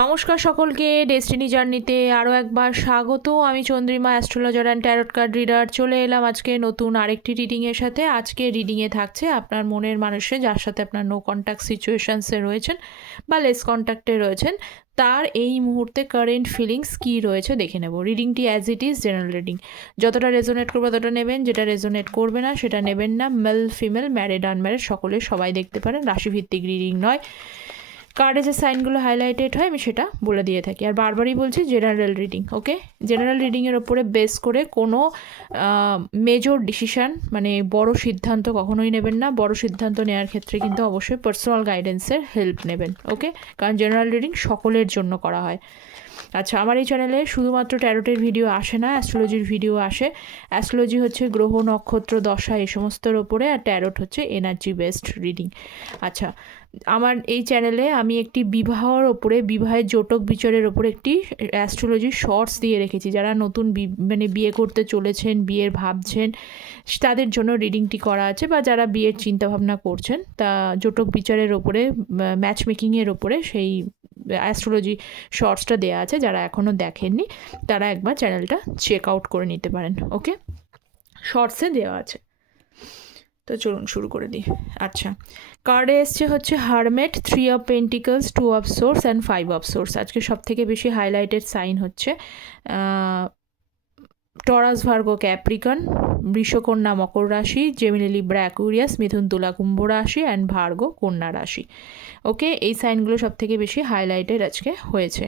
নমস্কার সকলকে ডেস্টিনি জার্নিতে আরও একবার স্বাগত। আমি Chandrima astrologer and tarot card reader চলে এলাম আজকে নতুন আরেকটি রিডিংয়ের সাথে। আজকে রিডিংয়ে থাকছে আপনার মনের মানুষে যার সাথে আপনার নো কন্ট্যাক্ট সিচুয়েশানসে রয়েছেন বা লেস কন্ট্যাক্টে রয়েছেন, তার এই মুহূর্তে কারেন্ট ফিলিংস কী রয়েছে দেখে নেব। রিডিংটি as it is general reading যতটা রেজোনেট করবে ততটা নেবেন, যেটা রেজোনেট করবে না সেটা নেবেন না। মেল ফিমেল ম্যারিড আনম্যারিড সকলে সবাই দেখতে পারেন। রাশিভিত্তিক রিডিং নয়। কার্ডে যে সাইনগুলো হাইলাইটেড হয়, আমি সেটা বলে দিয়ে থাকি। আর বারবারই বলছি জেনারেল রিডিং ওকে জেনারেল রিডিংয়ের ওপরে বেস করে কোনো মেজর ডিসিশান মানে বড় সিদ্ধান্ত কখনোই নেবেন না। বড় সিদ্ধান্ত নেওয়ার ক্ষেত্রে কিন্তু অবশ্যই পার্সোনাল গাইডেন্সের হেল্প নেবেন ওকে কারণ জেনারেল রিডিং সকলের জন্য করা হয়। আচ্ছা আমার এই চ্যানেলে শুধুমাত্র ট্যারোটের ভিডিও আসে না অ্যাস্ট্রোলজির ভিডিও আসে। অ্যাস্ট্রোলজি হচ্ছে গ্রহ, নক্ষত্র, দশা এই সমস্তর ওপরে আর ট্যারোট হচ্ছে এনার্জি বেসড রিডিং আচ্ছা আমার এই চ্যানেলে আমি একটি বিবাহর ওপরে, বিবাহের জোটক বিচারের ওপরে একটি অ্যাস্ট্রোলজি শর্টস দিয়ে রেখেছি। যারা নতুন মানে বিয়ে করতে চলেছেন, বিয়ের ভাবছেন, তাদের জন্য রিডিংটি করা আছে বা যারা বিয়ের চিন্তাভাবনা করছেন, তা জোটক বিচারের ওপরে ম্যাচ মেকিংয়ের ওপরে সেই অ্যাস্ট্রোলজি শর্টসটা দেওয়া আছে, যারা এখনও দেখেননি, তারা একবার চ্যানেলটা চেক আউট করে নিতে পারেন ওকে শর্টসে দেওয়া আছে। তো চলুন শুরু করে দিই। আচ্ছা কার্ডে এসছে হচ্ছে hermit three of pentacles two of swords and five of swords আজকে সব থেকে বেশি হাইলাইটেড সাইন হচ্ছে টরাস ভার্গো ক্যাপ্রিকন, বৃষকন্যা মকর রাশি জেমিনেলি ব্র্যাকুরিয়াস মিথুন তুলা কুম্ভ রাশি অ্যান্ড ভার্গো কন্যা রাশি। ওকে এই সাইনগুলো সব থেকে বেশি হাইলাইটেড আজকে হয়েছে।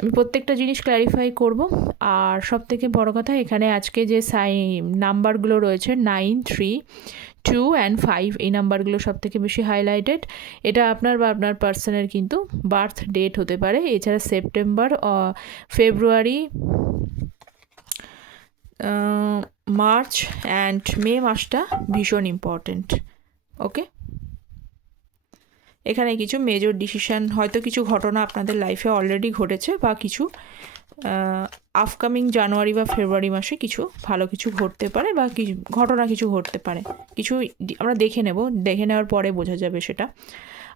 আমি প্রত্যেকটা জিনিস ক্ল্যারিফাই করব। আর সব থেকে বড় কথা, এখানে আজকে যে সাই নাম্বারগুলো রয়েছে nine three two and five এই নাম্বারগুলো সব থেকে বেশি হাইলাইটেড এটা আপনার বা আপনার পার্সনের কিন্তু বার্থ ডেট হতে পারে। এছাড়া September February March and May মাসটা ভীষণ ইম্পর্টেন্ট ওকে এখানে কিছু মেজর ডিসিশান হয়তো কিছু ঘটনা আপনাদের লাইফে অলরেডি ঘটেছে বা কিছু আপকামিং জানুয়ারি বা ফেব্রুয়ারি মাসে কিছু ভালো কিছু ঘটতে পারে বা কিছু, ঘটনা কিছু ঘটতে পারে। কিছু আমরা দেখে নেব, দেখে নেওয়ার পরে বোঝা যাবে সেটা।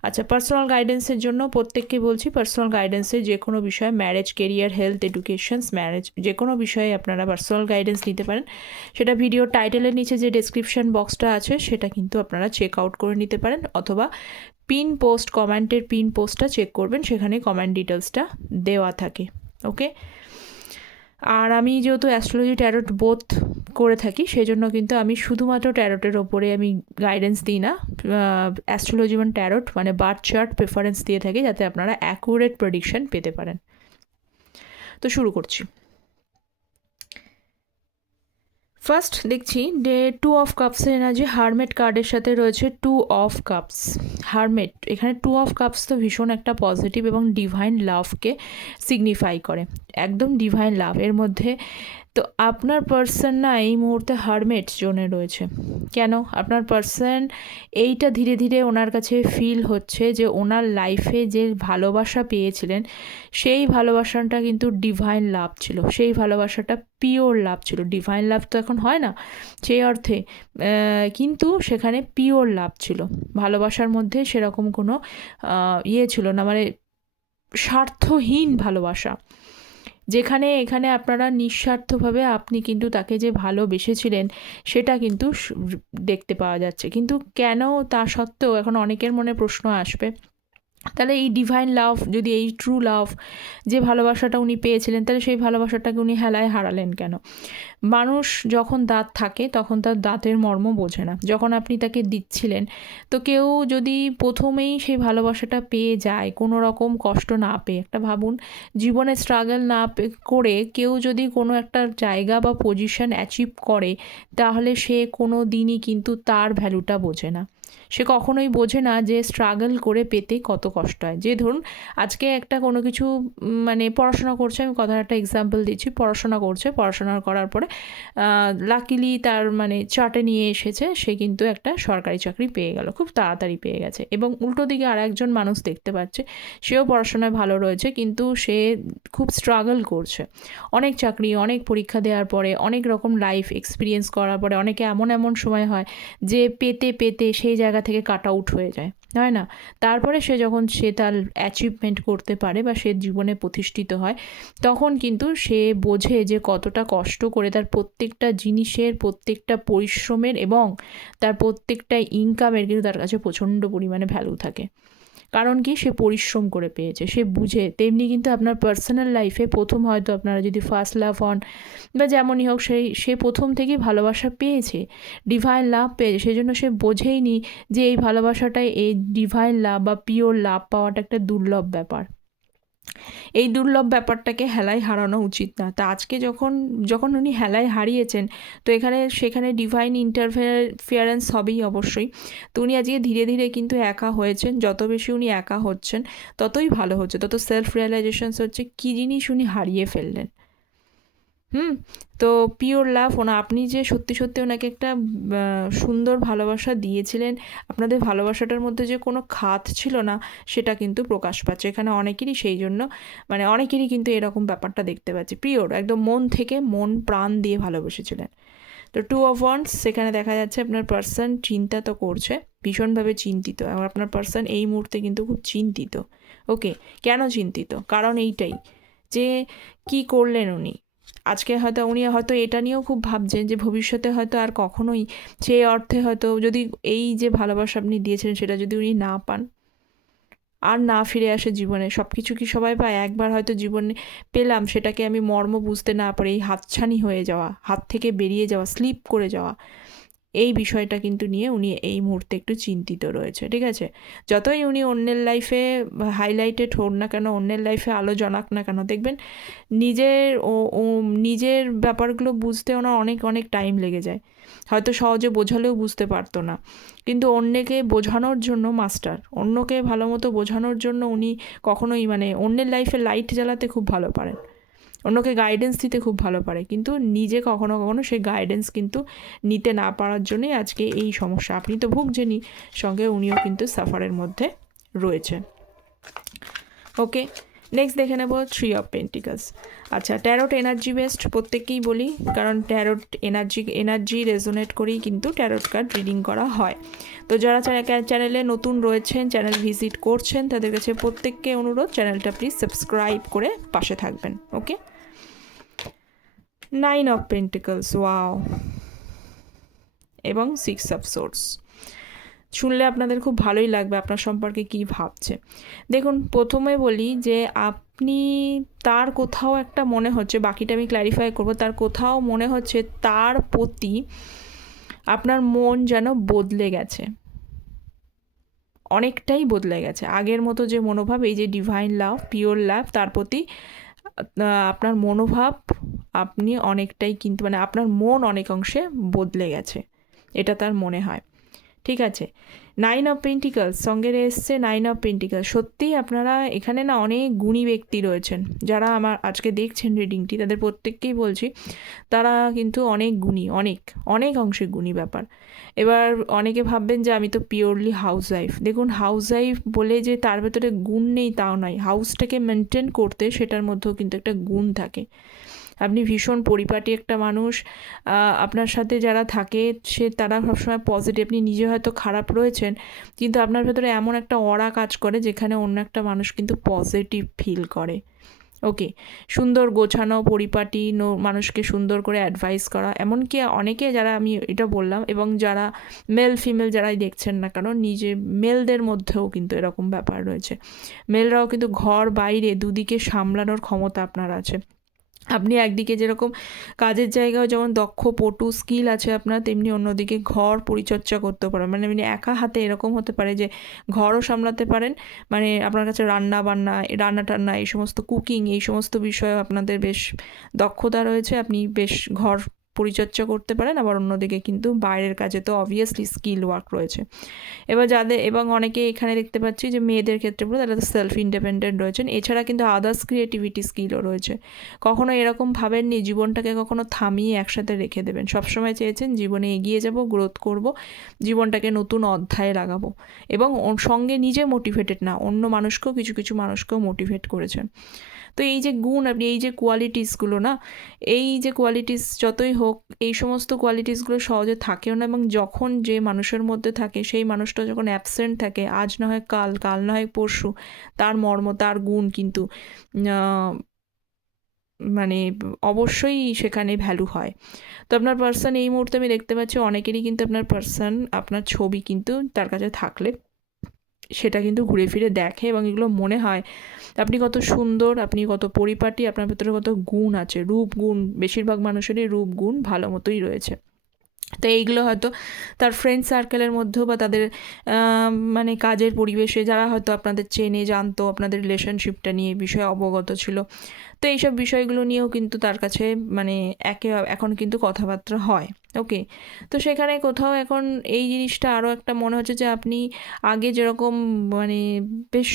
আচ্ছা পার্সোনাল গাইডেন্সের জন্য প্রত্যেককে বলছি পার্সোনাল গাইডেন্সের যে কোনো বিষয়ে marriage career health educations marriage যে কোনো বিষয়ে আপনারা পার্সোনাল গাইডেন্স নিতে পারেন। সেটা ভিডিও টাইটেলের নিচে যে ডেসক্রিপশন বক্সটা আছে, সেটা কিন্তু আপনারা চেক আউট করে নিতে পারেন, অথবা পিন পোস্ট কমেন্টের পিন পোস্টটা চেক করবেন, সেখানে কমেন্ট ডিটেলসটা দেওয়া থাকে ওকে আর আমি যেহেতু অ্যাস্ট্রোলজি ট্যারোট বোধ করে থাকি সেই জন্য কিন্তু আমি শুধুমাত্র ট্যারোটের ওপরে আমি গাইডেন্স দিই না। অ্যাস্ট্রোলজি মানে ট্যারোট মানে বার্থ চার্ট প্রেফারেন্স দিয়ে থাকি, যাতে আপনারা অ্যাকুরেট প্রেডিকশন পেতে পারেন। তো শুরু করছি। ফার্স্ট দেখছি ডে টু অফ কাপসের এনার্জি হারমেট কার্ডের সাথে রয়েছে টু অফ কাপস হারমেট এখানে টু অফ কাপস তো ভীষণ একটা পজিটিভ এবং ডিভাইন লাভকে সিগনিফাই করে। একদম ডিভাইন লাভ এর মধ্যে তো আপনার পার্সন না এই মুহূর্তে হারমেট জোনে রয়েছে। কেন? আপনার পার্সন এইটা ধীরে ধীরে ওনার কাছে ফিল হচ্ছে যে ওনার লাইফে যে ভালোবাসা পেয়েছিলেন, সেই ভালোবাসাটা কিন্তু ডিভাইন লাভ ছিল। সেই ভালোবাসাটা পিওর লাভ ছিল। ডিভাইন লাভ তো এখন হয় না, সেই অর্থে কিন্তু সেখানে পিওর লাভ ছিল। ভালোবাসার মধ্যে সেরকম কোনো ইয়ে ছিল না। মানে স্বার্থহীন ভালোবাসা। যেখানে, এখানে আপনারা নিঃস্বার্থভাবে আপনি কিন্তু তাকে যে ভালোবেসেছিলেন, সেটা কিন্তু দেখতে পাওয়া যাচ্ছে। কিন্তু কেন তা সত্ত্বেও এখন অনেকের মনে প্রশ্ন আসবে। তাহলে এই ডিভাইন লাভ যদি এই ট্রু লাভ যে ভালোবাসাটা উনি পেয়েছিলেন, তাহলে সেই ভালোবাসাটাকে উনি হেলায় হারালেন কেন? মানুষ যখন দাঁত থাকে, তখন তার দাঁতের মর্ম বোঝে না। যখন আপনি তাকে দিচ্ছিলেন, তো কেউ যদি প্রথমেই সেই ভালোবাসাটা পেয়ে যায়, কোনো রকম কষ্ট না পেয়ে, একটা ভাবুন, জীবনে স্ট্রাগল না করে কেউ যদি কোনো একটা জায়গা বা পজিশন অ্যাচিভ করে, তাহলে সে কোনো দিনই কিন্তু তার ভ্যালুটা বোঝে না। সে কখনোই বোঝে না যে স্ট্রাগল করে পেতে কত কষ্ট হয়। যে ধরুন, আজকে একটা কোনো কিছু মানে পড়াশোনা করছে, আমি কথার একটা এক্সাম্পল দিচ্ছি, পড়াশোনা করছে, পড়াশোনা করার পরে লাকিলি তার মানে চার্টে নিয়ে এসেছে, সে কিন্তু একটা সরকারি চাকরি পেয়ে গেল, খুব তাড়াতাড়ি পেয়ে গেছে। এবং উল্টো দিকে আর একজন মানুষ দেখতে পাচ্ছে, সেও পড়াশোনায় ভালো রয়েছে, কিন্তু সে খুব স্ট্রাগল করছে। অনেক চাকরি, অনেক পরীক্ষা দেওয়ার পরে, অনেক রকম লাইফ এক্সপিরিয়েন্স করার পরে, অনেকে এমন এমন সময় হয় যে পেতে পেতে সেই জায়গা থেকে কাট আউট হয়ে যায় হয় না? তারপরে সে যখন সে তার অ্যাচিভমেন্ট করতে পারে বা সে জীবনে প্রতিষ্ঠিত হয়, তখন কিন্তু সে বোঝে যে কতটা কষ্ট করে তার প্রত্যেকটা জিনিসের, প্রত্যেকটা পরিশ্রমের এবং তার প্রত্যেকটা ইনকামের কিন্তু তার কাছে প্রচণ্ড পরিমাণে ভ্যালু থাকে। কারণ কি? সে পরিশ্রম করে পেয়েছে, সে বুঝে। তেমনি কিন্তু আপনার পার্সোনাল লাইফে প্রথম হয়তো আপনারা যদি ফার্স্ট লাভ হন বা যেমনই হোক, সেই, সে প্রথম থেকেই ভালোবাসা পেয়েছে ডিভাইন লাভ পেয়েছে। সেই জন্য সে বোঝেইনি যে এই ভালোবাসাটাই এই ডিভাইন লাভ বা পিওর লাভ পাওয়াটা একটা দুর্লভ ব্যাপার। এই দুর্লভ ব্যাপারটাকে হেলায় হারানো উচিত না। তা আজকে যখন যখন উনি হেলায় হারিয়েছেন, তো এখানে, সেখানে ডিভাইন ইন্টারফেয়ারেন্স হবেই অবশ্যই। তো উনি আজকে ধীরে ধীরে কিন্তু একা হয়েছেন। যত বেশি উনি একা হচ্ছেন, ততই ভালো হচ্ছে। তত সেলফ রিয়েলাইজেশনস হচ্ছে, কী জিনিস উনি হারিয়ে ফেললেন। হুম, তো পিওর লাভ ওনা, আপনি যে সত্যি সত্যি ওনাকে একটা সুন্দর ভালোবাসা দিয়েছিলেন, আপনাদের ভালোবাসাটার মধ্যে যে কোনো খাত ছিল না, সেটা কিন্তু প্রকাশ পাচ্ছে। এখানে অনেকেরই সেই জন্য মানে অনেকেরই কিন্তু এরকম ব্যাপারটা দেখতে পাচ্ছি। পিওর, একদম মন থেকে মন প্রাণ দিয়ে ভালোবেসেছিলেন। তো টু অফ ওয়ান্স সেখানে দেখা যাচ্ছে আপনার পার্সন চিন্তা তো করছে, ভীষণভাবে চিন্তিত। এবং আপনার পার্সন এই মুহূর্তে কিন্তু খুব চিন্তিত। ওকে, কেন চিন্তিত? কারণ এইটাই যে, কি করলেন উনি? আজকে হয়তো উনি হয়তো এটা নিয়েও খুব ভাবছেন যে ভবিষ্যতে হয়তো আর কখনোই সেই অর্থে হয়তো যদি এই যে ভালোবাসা আপনি দিয়েছেন সেটা যদি উনি না পান, আর না ফিরে আসে জীবনে সব কিছু কি সবাই পায়? একবার হয়তো জীবনে পেলাম সেটাকে আমি মর্ম বুঝতে না পারি এই হাতছানি হয়ে যাওয়া, হাত থেকে বেরিয়ে যাওয়া, স্লিপ করে যাওয়া। এই বিষয়টা কিন্তু নিয়ে উনি এই মুহূর্তে একটু চিন্তিত রয়েছে, ঠিক আছে? যতই উনি অন্যের লাইফে হাইলাইটেড হোক না কেন, অন্যের লাইফে আলো জনাক না কেন, দেখবেন নিজের ও নিজের ব্যাপারগুলো বুঝতে ওনার অনেক অনেক টাইম লেগে যায়। হয়তো সহজে বোঝালেও বুঝতে পারতো না। কিন্তু অন্যকে বোঝানোর জন্য মাস্টার অন্যকে ভালো মতো বোঝানোর জন্য উনি কখনোই মানে অন্যের লাইফে লাইট জ্বালাতে খুব ভালো পারেন। অন্যকে গাইডেন্স দিতে খুব ভালো পারে। কিন্তু নিজে কখনো কখনো সেই গাইডেন্স কিন্তু নিতে না পারার জন্যই আজকে এই সমস্যা। আপনি তো ভুগছেনই, সঙ্গে উনিও কিন্তু সাফারের মধ্যে রয়েছে ওকে নেক্সট দেখে নেব থ্রি অফ পেন্টিকালস আচ্ছা ট্যারোট এনার্জি বেস্ট প্রত্যেককেই বলি, কারণ ট্যারোট এনার্জি এনার্জি রেজোনেট করেই কিন্তু ট্যারোট কার্ড রিডিং করা হয়। তো যারা চ্যানেলে নতুন রয়েছেন চ্যানেল ভিজিট করছেন, তাদের কাছে প্রত্যেককে অনুরোধ চ্যানেলটা প্লিজ সাবস্ক্রাইব করে পাশে থাকবেন। Okay nine of pentacles wow এবং সিক্স অফ সোর্স শুনলে আপনাদের খুব ভালোই লাগবে আপনার সম্পর্কে কি ভাবছে। দেখুন, প্রথমে বলি যে আপনি তার কোথাও একটা মনে হচ্ছে, বাকিটা আমি ক্ল্যারিফাই করব, তার কোথাও মনে হচ্ছে তার প্রতি আপনার মন যেন বদলে গেছে। অনেকটাই বদলে গেছে। আগের মতো যে মনোভাব, এই যে ডিভাইন লাভ পিওর লাভ তার প্রতি আপনার মনোভাব আপনি অনেকটাই কিন্তু মানে আপনার মন অনেক অংশে বদলে গেছে। এটা তার মনে হয়। ঠিক আছে? নাইন অফ পেন্টিকালস সঙ্গে এসছে নাইন অফ পেন্টিকালস সত্যিই আপনারা এখানে না অনেক গুণী ব্যক্তি রয়েছেন। যারা আমার আজকে দেখছেন রিডিংটি তাদের প্রত্যেককেই বলছি, তারা কিন্তু অনেক গুণী, অনেক অনেক অংশে গুণী ব্যাপার। এবার অনেকে ভাববেন যে আমি তো পিওরলি হাউস ওয়াইফ দেখুন হাউস ওয়াইফ বলে যে তার ভেতরে গুণ নেই, তাও নয়। হাউসটাকে মেনটেন করতে সেটার মধ্যেও কিন্তু একটা গুণ থাকে। আপনি ভীষণ পরিপাটি একটা মানুষ। আপনার সাথে যারা থাকে, সে তারা সবসময় পজিটিভ আপনি নিজে হয়তো খারাপ রয়েছেন, কিন্তু আপনার ভেতরে এমন একটা অড়া কাজ করে যেখানে অন্য একটা মানুষ কিন্তু পজিটিভ ফিল করে। ওকে সুন্দর গোছানো, পরিপাটি মানুষকে সুন্দর করে অ্যাডভাইস করা, এমনকি অনেকে যারা আমি এটা বললাম এবং যারা মেল ফিমেল যারাই দেখছেন না কেন, নিজে মেলদের মধ্যেও কিন্তু এরকম ব্যাপার রয়েছে। মেলরাও কিন্তু ঘর, বাইরে, দুদিকে সামলানোর ক্ষমতা আপনার আছে। আপনি একদিকে যেরকম কাজের জায়গায় যেমন দক্ষ, পটু স্কিল আছে আপনার, তেমনি অন্যদিকে ঘর পরিচর্যা করতে পারেন। মানে আপনি একা হাতে এরকম হতে পারে যে ঘরও সামলাতে পারেন। মানে আপনার কাছে রান্না বান্না, রান্না টান্না, এই সমস্ত কুকিং এই সমস্ত বিষয়ে আপনাদের বেশ দক্ষতা রয়েছে। আপনি বেশ ঘর পরিচর্যা করতে পারেন, আবার অন্যদিকে কিন্তু বাইরের কাজে তো অবভিয়াসলি স্কিল ওয়ার্ক রয়েছে। এবার যাদের, এবং অনেকে এখানে দেখতে পাচ্ছি যে মেয়েদের ক্ষেত্রে বলে তারা তো সেলফ ইন্ডিপেন্ডেন্ট রয়েছেন, এছাড়া কিন্তু আদার্স ক্রিয়েটিভিটি স্কিলও রয়েছে। কখনো এরকম ভাবেননি, জীবনটাকে কখনো থামিয়ে একসাথে রেখে দেবেন। সবসময় চেয়েছেন, জীবনে এগিয়ে যাব গ্রোথ করব, জীবনটাকে নতুন অধ্যায়ে লাগাবো। এবং সঙ্গে নিজে মোটিভেটেড না, অন্য মানুষকেও, কিছু কিছু মানুষকেও মোটিভেট করেছেন। তো এই যে গুণ, আপনি এই যে কোয়ালিটিসগুলো না, এই যে কোয়ালিটিস যতই হোক হোক, এই সমস্ত কোয়ালিটিসগুলো সহজে থাকেও না এবং যখন যে মানুষের মধ্যে থাকে, সেই মানুষটা যখন অ্যাবসেন্ট থাকে, আজ না হয় কাল কাল না হয় পরশু, তার মর্ম, তার গুণ কিন্তু মানে অবশ্যই সেখানে ভ্যালু হয়। তো আপনার পার্সন এই মুহূর্তে আমি দেখতে পাচ্ছি, অনেকেরই কিন্তু আপনার পার্সন আপনার ছবি কিন্তু তার কাছে থাকলে। সেটা কিন্তু ঘুরে ফিরে দেখে এবং এগুলো মনে হয়। আপনি কত সুন্দর, আপনি কত পরিপাটি, আপনার ভেতরে কত গুণ আছে। রূপ গুণ, বেশিরভাগ মানুষেরই রূপ গুণ ভালো মতোই রয়েছে। তো এইগুলো হয়তো তার ফ্রেন্ড সার্কেলের মধ্যেও বা তাদের মানে কাজের পরিবেশে যারা হয়তো আপনাদের চেনে জানতো, আপনাদের রিলেশনশিপটা নিয়ে বিষয়ে অবগত ছিল। তো এইসব বিষয়গুলো নিয়েও কিন্তু তার কাছে মানে একে এখন কিন্তু কথাবার্তা হয় ওকে তো সেখানে কোথাও এখন এই জিনিসটা আরও একটা মনে হচ্ছে যে আপনি আগে যেরকম মানে বেশ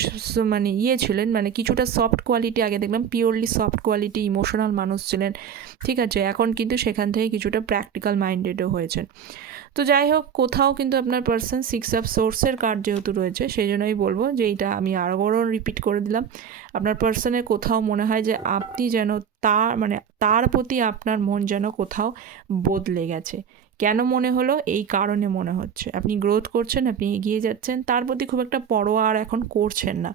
মানে ইয়ে ছিলেন মানে কিছুটা সফট কোয়ালিটি আগে দেখলাম পিওরলি সফট কোয়ালিটি ইমোশনাল মানুষ ছিলেন, ঠিক আছে? এখন কিন্তু সেখান থেকে কিছুটা প্র্যাকটিক্যাল মাইন্ডেডও হয়েছেন। তো যাই হোক, কোথাও কিন্তু আপনার পার্সন সিক্স অফ সোর্সের কার্ড যেহেতু রয়েছে, সেই জন্যই বলব যে এইটা আমি আরও বড় রিপিট করে দিলাম। আপনার পার্সনের কোথাও মনে হয় যে আপনি যেন তার মানে তার প্রতি আপনার মন যেন কোথাও বদলে গেছে। কেন মনে হলো? এই কারণে মনে হচ্ছে। আপনি গ্রোথ করছেন, আপনি এগিয়ে যাচ্ছেন, তার প্রতি খুব একটা পরোয়া আর এখন করছেন না।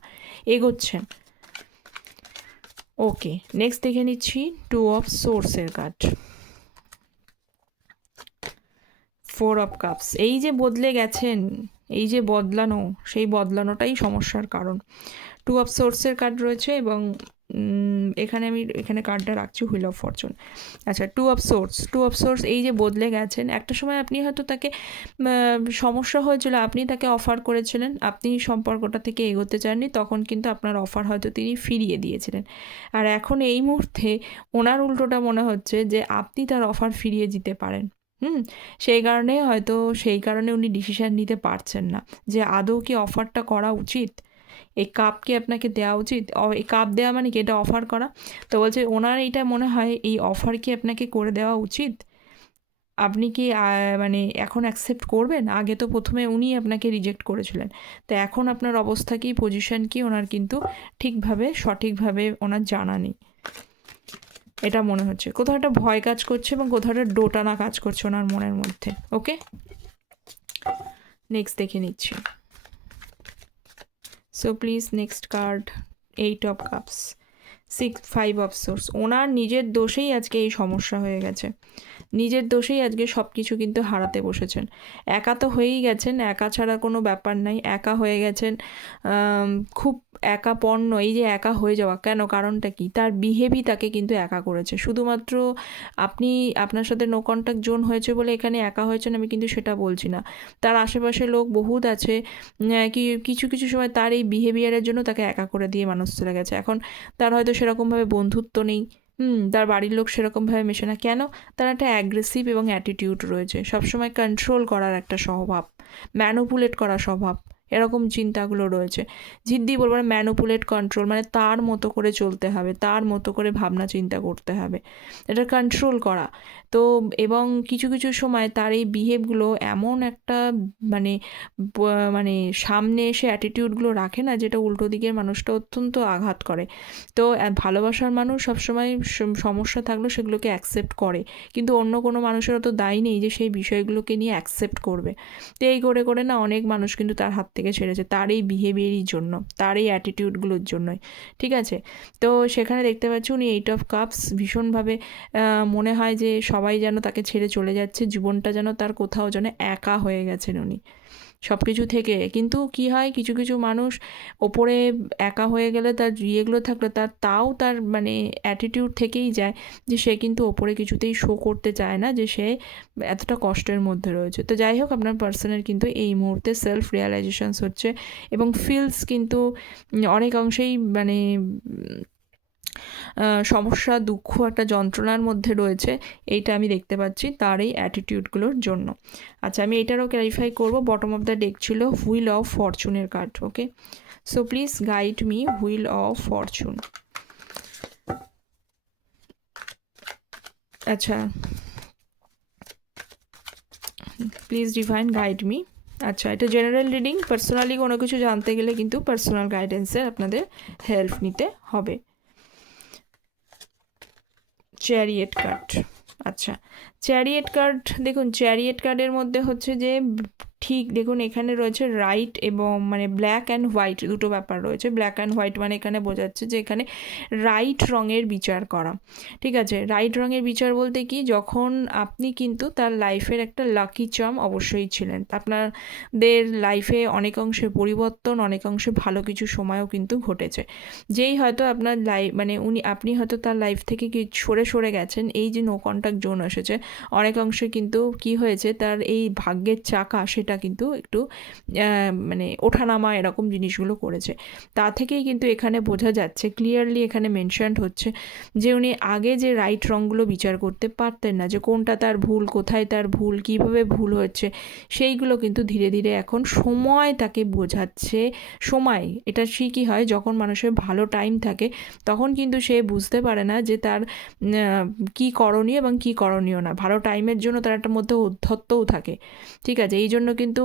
এগোচ্ছেন। ওকে নেক্সট দেখে নিচ্ছি টু অফ সোর্সের কার্ড ফোর অফ কাপস এই যে বদলে গেছেন, এই যে বদলানো, সেই বদলানোটাই সমস্যার কারণ। টু অফ সোর্সের কার্ড রয়েছে এবং এখানে আমি, এখানে কার্ডটা রাখছি হুইল অফ ফরচুন আচ্ছা two of swords two of swords এই যে বদলে গেছেন, একটা সময় আপনি হয়তো তাকে সমস্যা হয়েছিল, আপনি তাকে অফার করেছিলেন, আপনি সম্পর্কটা থেকে এগোতে চাননি, তখন কিন্তু আপনার অফার হয়তো তিনি ফিরিয়ে দিয়েছিলেন। আর এখন এই মুহূর্তে ওনার উল্টোটা মনে হচ্ছে যে আপনি তার অফার ফিরিয়ে দিতে পারেন। হুম, সেই কারণে হয়তো, সেই কারণে উনি ডিসিশান নিতে পারছেন না যে আদৌ কি অফারটা করা উচিত? এই কাপ কি আপনাকে দেওয়া উচিত। এই কাপ দেওয়া মানে কি? এটা অফার করা। তো বলছে, ওনার এইটা মনে হয় এই অফার কি আপনাকে করে দেওয়া উচিত? আপনি কি মানে এখন অ্যাকসেপ্ট করবেন? আগে তো প্রথমে উনি আপনাকে রিজেক্ট করেছিলেন। তো এখন আপনার অবস্থা কি? পজিশন কি? ওনার কিন্তু ঠিকভাবে, সঠিকভাবে ওনার জানা নেই। এটা মনে হচ্ছে। কোথাও একটা ভয় কাজ করছে এবং কোথাও একটা ডোটানা কাজ করছে ওনার মনের মধ্যে। ওকে? নেক্সট দেখে নিচ্ছি। So please next card eight of cups six five of swords ওনার নিজের দোষেই আজকে এই সমস্যা হয়ে গেছে। নিজের দোষেই আজকে সব কিছু কিন্তু হারাতে বসেছেন। একা তো হয়েই গেছেন, একা ছাড়া কোনো ব্যাপার নাই। একা হয়ে গেছেন খুব একা পণ্য এই যে একা হয়ে যাওয়া। কেন? কারণটা কি? তার বিহেভই তাকে কিন্তু একা করেছে। শুধুমাত্র আপনি, আপনার সাথে নো কন্ট্যাক্ট জোন হয়েছে বলে এখানে একা হয়েছেন আমি কিন্তু সেটা বলছি না। তার আশেপাশে লোক বহুত আছে কি, কিছু কিছু সময় তার এই বিহেভিয়ারের জন্য তাকে একা করে দিয়ে মানুষ চলে গেছে। এখন তার হয়তো সেরকমভাবে বন্ধুত্ব নেই। হুম, তার বাড়ির লোক সেরকমভাবে মেশে না। কেন? তার একটা অ্যাগ্রেসিভ এবং অ্যাটিটিউড রয়েছে। সবসময় কন্ট্রোল করার একটা স্বভাব। ম্যানুপুলেট করা স্বভাব। এরকম চিন্তাগুলো রয়েছে। জিদ্দি বলব না ম্যানুপুলেট কন্ট্রোল মানে তার মতো করে চলতে হবে, তার মতো করে ভাবনা চিন্তা করতে হবে। এটা কন্ট্রোল করা। তো এবং কিছু কিছু সময় তার এই বিহেভগুলো এমন একটা মানে মানে সামনে এসে অ্যাটিটিউডগুলো রাখে না, যেটা উল্টো দিকের মানুষটা অত্যন্ত আঘাত করে। তো ভালোবাসার মানুষ সবসময় সম- সমস্যা থাকলেও সেগুলোকে অ্যাকসেপ্ট করে। কিন্তু অন্য কোনো মানুষের তো দায়ী নেই যে সেই বিষয়গুলোকে নিয়ে অ্যাকসেপ্ট করবে। তো এই করে করে না অনেক মানুষ কিন্তু তার হাত থেকে ছেড়েছে তার এই বিহেভিয়ারই জন্য তার এই অ্যাটিটিউডগুলোর জন্যই, ঠিক আছে? তো সেখানে দেখতে পাচ্ছি উনি এইট অফ কাপস ভীষণভাবে মনে হয় যে সবাই যেন তাকে ছেড়ে চলে যাচ্ছে, জীবনটা যেন তার কোথাও যেন একা হয়ে গেছেন উনি। সব কিছু থেকে। কিন্তু কি হয় কিছু কিছু মানুষ ওপরে একা হয়ে গেলে তার ইয়েগুলো থাকলে তার তাও তার মানে অ্যাটিটিউড থেকেই যায় যে সে কিন্তু ওপরে কিছুতেই শো করতে চায় না যে সে এতটা কষ্টের মধ্যে রয়েছে। তো যাই হোক আপনার পার্সনের কিন্তু এই মুহূর্তে সেলফ রিয়ালাইজেশনস হচ্ছে এবং ফিলস কিন্তু উম, অনেক অংশেই মানে সমস্যা, দুঃখ একটা যন্ত্রণার মধ্যে রয়েছে, এইটা আমি দেখতে পাচ্ছি তার এই অ্যাটিটিউডগুলোর জন্য। আচ্ছা আমি এটারও ক্লারিফাই করব বটম অফ দ্য ডেক ছিল wheel of ফরচুনের card okay so please guide me wheel of fortune আচ্ছা প্লিজ ডিভাইন গাইড মি আচ্ছা এটা জেনারেল রিডিং পার্সোনালি কোনো কিছু জানতে গেলে কিন্তু পার্সোনাল গাইডেন্সের আপনাদের হেল্প নিতে হবে। চ্যারিয়েট কার্ড আচ্ছা চ্যারিয়েট কার্ড দেখুন চ্যারিয়েট কার্ডের মধ্যে হচ্ছে যে ঠিক, দেখুন, এখানে রয়েছে রাইট এবং মানে ব্ল্যাক অ্যান্ড হোয়াইট দুটো ব্যাপার রয়েছে। ব্ল্যাক অ্যান্ড হোয়াইট মানে এখানে বোঝাচ্ছে যে এখানে রাইট রঙের বিচার করা। ঠিক আছে? রাইট রঙের বিচার বলতে কি? যখন আপনি কিন্তু তার লাইফের একটা লাকি চাম অবশ্যই ছিলেন। আপনাদের লাইফে অনেক অংশে পরিবর্তন, অনেক অংশে ভালো কিছু সময়ও কিন্তু ঘটেছে। যেই হয়তো আপনার লাইফ মানে উনি, আপনি হয়তো তার লাইফ থেকে কি সরে সরে গেছেন, এই যে নো কন্ট্যাক্ট জোন এসেছে, অনেক অংশে কিন্তু কি হয়েছে? তার এই ভাগ্যের চাকা সেটা কিন্তু একটু মানে ওঠানামা এরকম জিনিসগুলো করেছে। তা থেকেই কিন্তু এখানে বোঝা যাচ্ছে ক্লিয়ারলি এখানে মেনশনড হচ্ছে যে উনি আগে যে রাইট রঙগুলো বিচার করতে পারতেন না, যে কোনটা তার ভুল, কোথায় তার ভুল, কীভাবে ভুল হচ্ছে, সেইগুলো কিন্তু ধীরে ধীরে এখন সময় তাকে বোঝাচ্ছে। সময়, এটা ঠিকই হয়, যখন মানুষের ভালো টাইম থাকে, তখন কিন্তু সে বুঝতে পারে না যে তার কী করণীয় এবং কী করণীয় না। ভালো টাইমের জন্য তার একটা মধ্যে উদ্ধত্তও থাকে। ঠিক আছে এই জন্য কিন্তু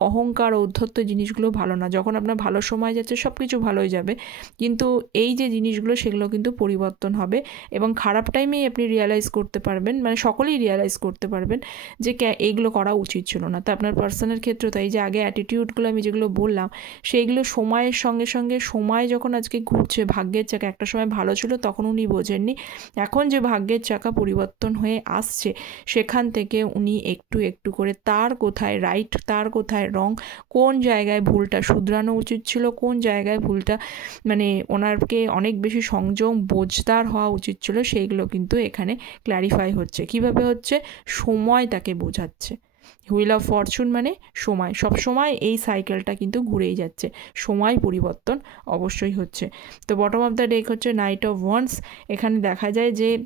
অহংকার ঔদ্ধত্য জিনিসগুলো ভালো না। যখন আপনার ভালো সময় যাচ্ছে সব কিছু ভালোই যাবে। কিন্তু এই যে জিনিসগুলো, সেগুলো কিন্তু পরিবর্তন হবে এবং খারাপ টাইমেই আপনি রিয়ালাইজ করতে পারবেন মানে সকলেই রিয়ালাইজ করতে পারবেন যে এইগুলো করা উচিত ছিল না। তো আপনার পার্সনের ক্ষেত্রে তাই। যে আগে অ্যাটিটিউডগুলো আমি যেগুলো বললাম, সেইগুলো সময়ের সঙ্গে সঙ্গে, সময় যখন আজকে ঘুরছে, ভাগ্যের চাকা, একটা সময় ভালো ছিল, তখন উনি বোঝেননি। এখন যে ভাগ্যের চাকা পরিবর্তন হয়ে আসছে, সেখান থেকে উনি একটু একটু করে তার কোথায় রাইট তার কোথায়? রং কোন জায়গায় ভুলটা শুধরানো উচিত ছিল? কোন জায়গায় ভুলটা মানে ওনারকে অনেক বেশি সংযম, বোঝদার হওয়া উচিত ছিল? সেইগুলো কিন্তু এখানে ক্ল্যারিফাই হচ্ছে। কীভাবে হচ্ছে? সময় তাকে বোঝাচ্ছে। হুইল অফ ফরচুন মানে সময়। সব সময় এই সাইকেলটা কিন্তু ঘুরেই যাচ্ছে। সময় পরিবর্তন অবশ্যই হচ্ছে। তো বটম অফ দ্য ডেক হচ্ছে নাইট অফ ওয়ান্স এখানে দেখা যায় যে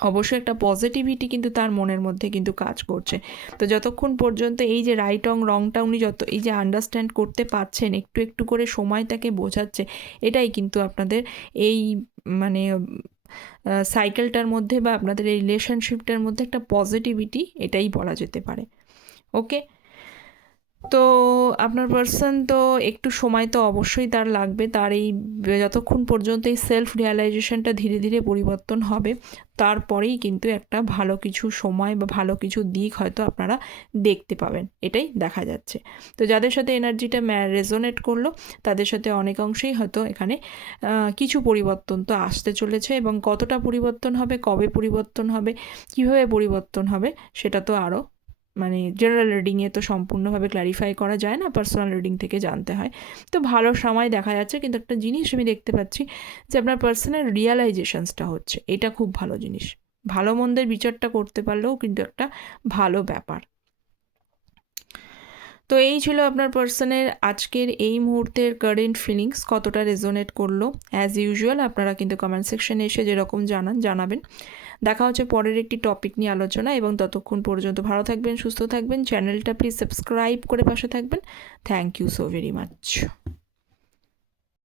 অবশ্যই একটা পজিটিভিটি কিন্তু তার মনের মধ্যে কিন্তু কাজ করছে। তো যতক্ষণ পর্যন্ত এই যে রাইট রং রংটা উনি যত, এই যে আন্ডারস্ট্যান্ড করতে পারছেন, একটু একটু করে সময় তাকে বোঝাচ্ছে, এটাই কিন্তু আপনাদের এই মানে সাইকেলটার মধ্যে বা আপনাদের এই রিলেশনশিপটার মধ্যে একটা পজিটিভিটি এটাই বলা যেতে পারে। ওকে তো আপনার পার্সন তো একটু সময় তো অবশ্যই তার লাগবে। তার এই, যতক্ষণ পর্যন্ত এই সেলফ রিয়ালাইজেশনটা ধীরে ধীরে পরিবর্তন হবে, তারপরেই কিন্তু একটা ভালো কিছু সময় বা ভালো কিছু দিক হয়তো আপনারা দেখতে পাবেন। এটাই দেখা যাচ্ছে। তো যাদের সাথে এনার্জিটা রেজোনেট করল, তাদের সাথে অনেক অংশেই হয়তো এখানে কিছু পরিবর্তন তো আসতে চলেছে এবং কতটা পরিবর্তন হবে, কবে পরিবর্তন হবে, কীভাবে পরিবর্তন হবে, সেটা তো আরও মানে জেনারেল রিডিংয়ে তো সম্পূর্ণভাবে ক্ল্যারিফাই করা যায় না পার্সোনাল রিডিং থেকে জানতে হয়। তো ভালো সময় দেখা যাচ্ছে, কিন্তু একটা জিনিস আমি দেখতে পাচ্ছি যে আপনার পার্সোনাল রিয়ালাইজেশনসটা হচ্ছে, এটা খুব ভালো জিনিস। ভালো মন্দের বিচারটা করতে পারলেও কিন্তু একটা ভালো ব্যাপার। তো এই ছিল আপনার পার্সনের আজকের এই মুহূর্তের কারেন্ট ফিলিংস কতটা রেজোনেট করল? অ্যাজ ইউজুয়াল আপনারা কিন্তু কমেন্ট সেকশনে এসে যেরকম জানান, জানাবেন। দেখা হচ্ছে পরের একটি টপিক নিয়ে আলোচনা এবং ততক্ষণ পর্যন্ত ভালো থাকবেন, সুস্থ থাকবেন। চ্যানেলটা প্লিজ সাবস্ক্রাইব করে পাশে থাকবেন। Thank you so very much